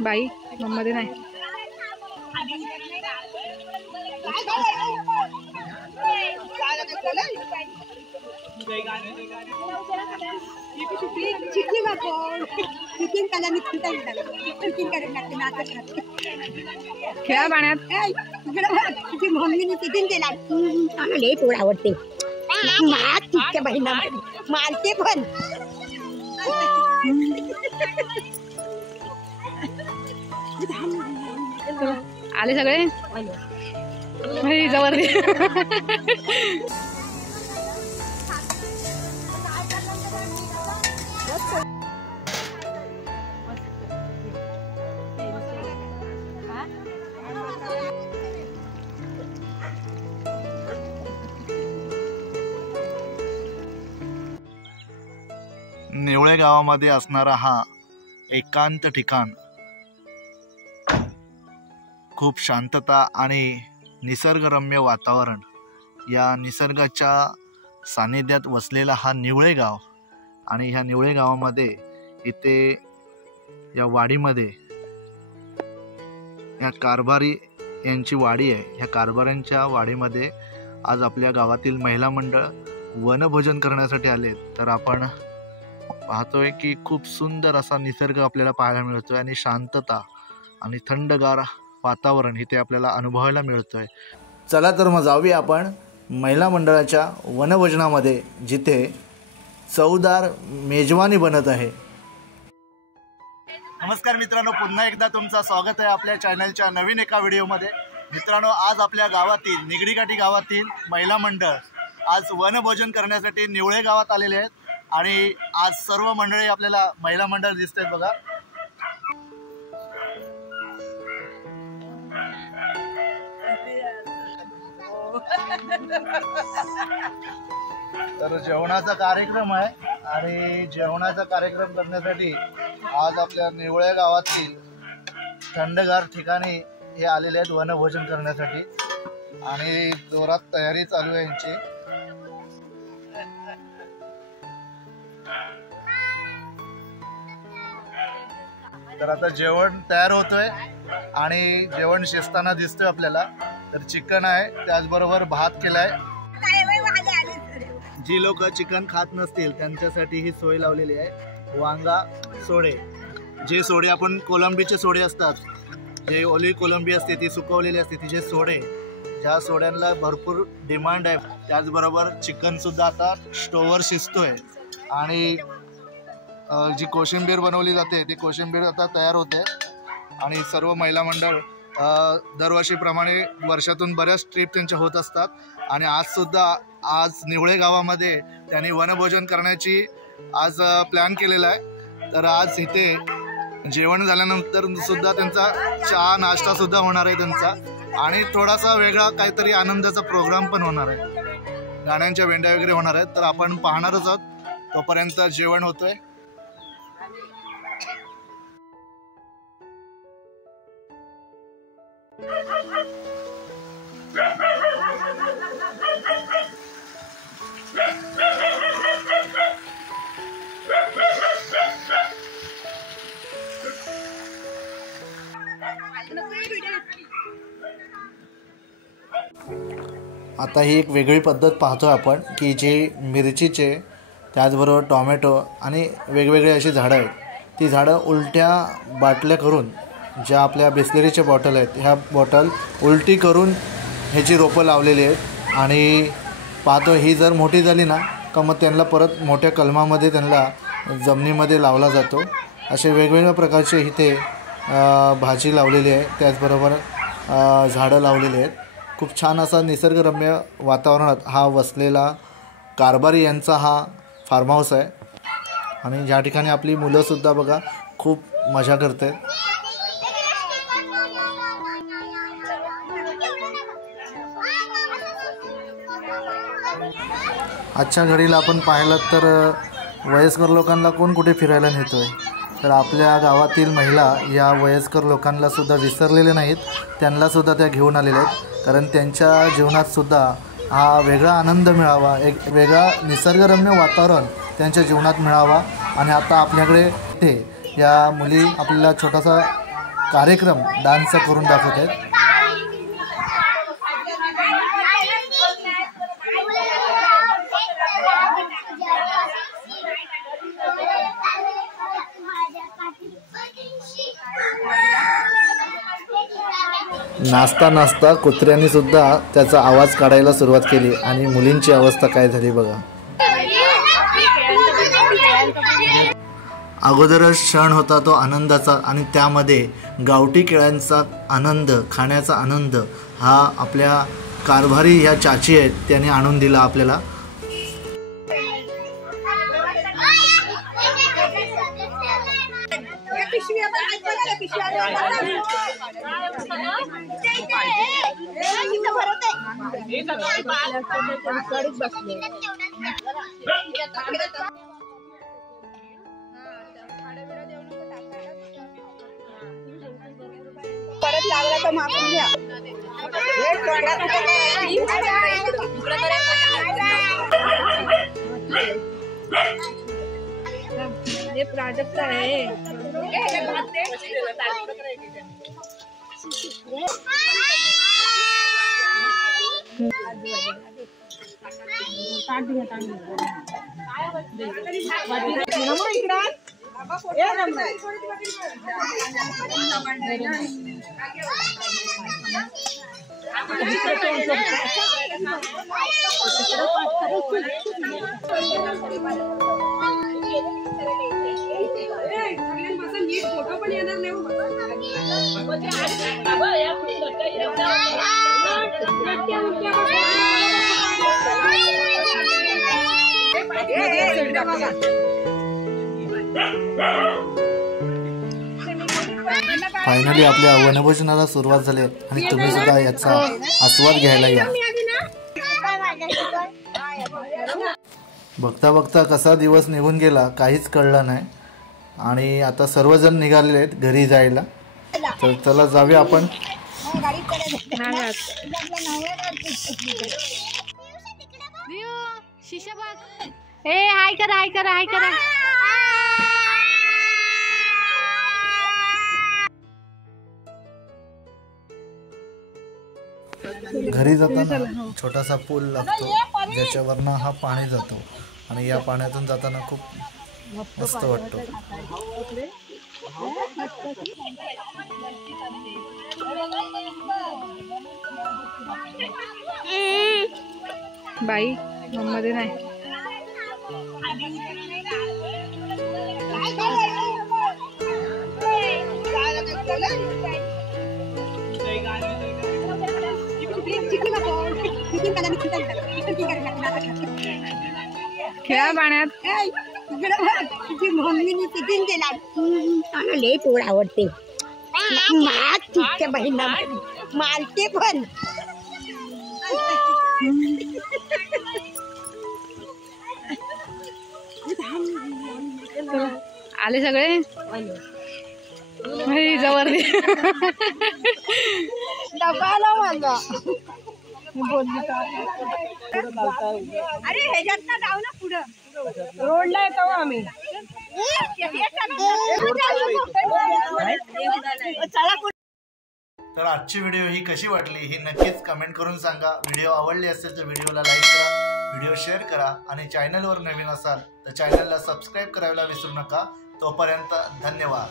बाई मध्ये नाही खेळा पाण्यात मम्मीने तिथून केला लई पोळ आवडते तिच्या बहिणा मारते पण आले सगळे जवळ निवळे गावामध्ये असणारा हा एकांत ठिकाण खूप शांतता आणि निसर्गरम्य वातावरण या निसर्गाच्या सानिध्यात वसलेला हा निवळे गाव आणि ह्या निवळे गावामध्ये इथे या वाडीमध्ये या कारभारी यांची वाडी आहे। ह्या कारभाऱ्यांच्या वाडीमध्ये आज आपल्या गावातील महिला मंडळ वनभोजन करण्यासाठी आले। तर आपण पाहतोय की खूप सुंदर असा निसर्ग आपल्याला पाहायला मिळतोय आणि शांतता आणि थंडगार वातावरण इथे आपल्याला अनुभवायला मिळतोय। चला तर मग जाऊया आपण महिला मंडळाच्या वनभोजनामध्ये, जिथे चवदार मेजवानी बनत आहे। नमस्कार मित्रांनो, पुन्हा एकदा तुमचं स्वागत आहे आपल्या चॅनलच्या नवीन एका व्हिडिओमध्ये। मित्रांनो, आज आपल्या गावातील निगडीकाठी गावातील महिला मंडळ आज वनभोजन करण्यासाठी निवळे गावात आलेले आहेत आणि आज सर्व मंडळी आपल्याला महिला मंडळ दिसत आहेत बघा। तर जेवणाचा कार्यक्रम आहे आणि जेवणाचा कार्यक्रम करण्यासाठी आज आपल्या निवळे गावातील थंडगार ठिकाणी हे आलेले आहेत वनभोजन करण्यासाठी आणि जोरात तयारी चालू आहे यांची। तर आता जेवण तयार होतोय आणि जेवण शिजताना दिसतोय आपल्याला। तर चिकन आहे, त्याचबरोबर भात केलाय। जी लोक चिकन खात नसतील त्यांच्यासाठी ही सोय लावलेली आहे। वांगा सोडे, जे सोडे आपण कोलंबीचे सोडे असतात, जे ओली कोलंबी असते ती सुकवलेली असते तिचे सोडे, ज्या सोड्यांना भरपूर डिमांड आहे। त्याचबरोबर चिकन सुद्धा आता स्टोवर शिजतोय आणि जी कोशिंबीर बनवली जाते ती कोशिंबीर आता तयार होते आणि सर्व महिला मंडळ दरवर्षीप्रमाणे वर्षातून बऱ्याच ट्रिप त्यांच्या होत असतात आणि आज निवळे गावामध्ये त्यांनी वनभोजन करण्याची आज प्लॅन केलेला आहे। तर आज इथे जेवण झाल्यानंतर सुद्धा त्यांचा चहा नाश्ता सुद्धा होणार आहे त्यांचा आणि थोडासा वेगळा काहीतरी आनंदाचा प्रोग्राम पण होणार आहे, गाण्यांच्या भेंड्या वगैरे होणार आहेत। तर आपण पाहणारच आहोत, तोपर्यंत जेवण होतोय। आता ही एक वेगळी पद्धत पाहतोय आपण की जे मिरचीचे त्याचबरोबर टोमॅटो आणि वेगवेगळे अशी झाडं आहेत, ती झाडं उलट्या बाटल्या करून, ज्या आपल्या बिस्लरीच्या बॉटल आहेत ह्या बॉटल उलटी करून ह्याची रोपं लावलेली आहेत आणि पाहतो ही जर मोठी झाली ना का मग त्यांना परत मोठ्या कलमामध्ये त्यांना जमिनीमध्ये लावला जातो। असे वेगवेगळ्या प्रकारचे इथे भाजी लावलेली आहे, त्याचबरोबर झाडं लावलेली आहेत। खूप छान असा निसर्गरम्य वातावरणात हा वसलेला कारभारी यांचा हा फार्म हाऊस आहे आणि ज्या ठिकाणी आपली मुलंसुद्धा बघा खूप मजा करत आहेत। आजच्या घडीला आपण पाहिलं तर वयस्कर लोकांना कोण कुठे फिरायला नेतोय, तर आपल्या गावातील महिला या वयस्कर लोकांना सुद्धा विसरलेले नाहीत, त्यांनासुद्धा त्या घेऊन आलेल्या आहेत। कारण त्यांच्या जीवनातसुद्धा हा वेगळा आनंद मिळावा, एक वेगळा निसर्गरम्य वातावरण त्यांच्या जीवनात मिळावा आणि आता आपल्याकडे इथे या मुली आपल्याला छोटासा कार्यक्रम डान्स करून दाखवत आहेत. नाचता नाचता कुत्र्यांनी सुद्धा त्याचा आवाज काढायला सुरुवात केली आणि मुलींची अवस्था काय झाली बघा. अगोदरच क्षण होता तो आनंदाचा आणि त्यामध्ये गावठी केळ्यांचा आनंद, खाण्याचा आनंद हा आपल्या कारभारी ह्या चाची आहेत त्याने आणून दिला आपल्याला. परत लागला तर मागून घ्या. ये प्राजक्ता है. फायनली आपल्या वनभोजनाला सुरुवात झाली आणि तुम्ही सुद्धा याचा आस्वाद घ्यायला या. बघता बघता कसा दिवस निघून गेला काहीच कळलं नाही आणि आता सर्वजण निघालेले आहेत घरी जायला. तर चला जाऊया आपण. ए हाय करा हाय करा हाय करा. घरी जाताना छोटासा पूल लागतो ज्याच्यावरनं हा पाणी जातो आणि या पाण्यातून जाताना खूप मस्त वाटतो. बाई मध्ये नाही. खेळा पाण्यात. मम्मीने तिथून गेला. मला लय पोळ आवडते. तिच्या बहिणा मारते पण. आले सगळे जवळ डबाला माझा बोलली. अरे ह्याच्यात ना जाऊ ना पुढं रोडला येतो आम्ही. तर आजची व्हिडिओ ही कशी वाटली ही नक्कीच कमेंट करून सांगा. व्हिडिओ आवडली असेल तर व्हिडिओला लाईक करा, व्हिडिओ शेअर करा आणि चॅनलवर नवीन असाल तर चॅनलला सबस्क्राईब करायला विसरू नका. तोपर्यंत धन्यवाद.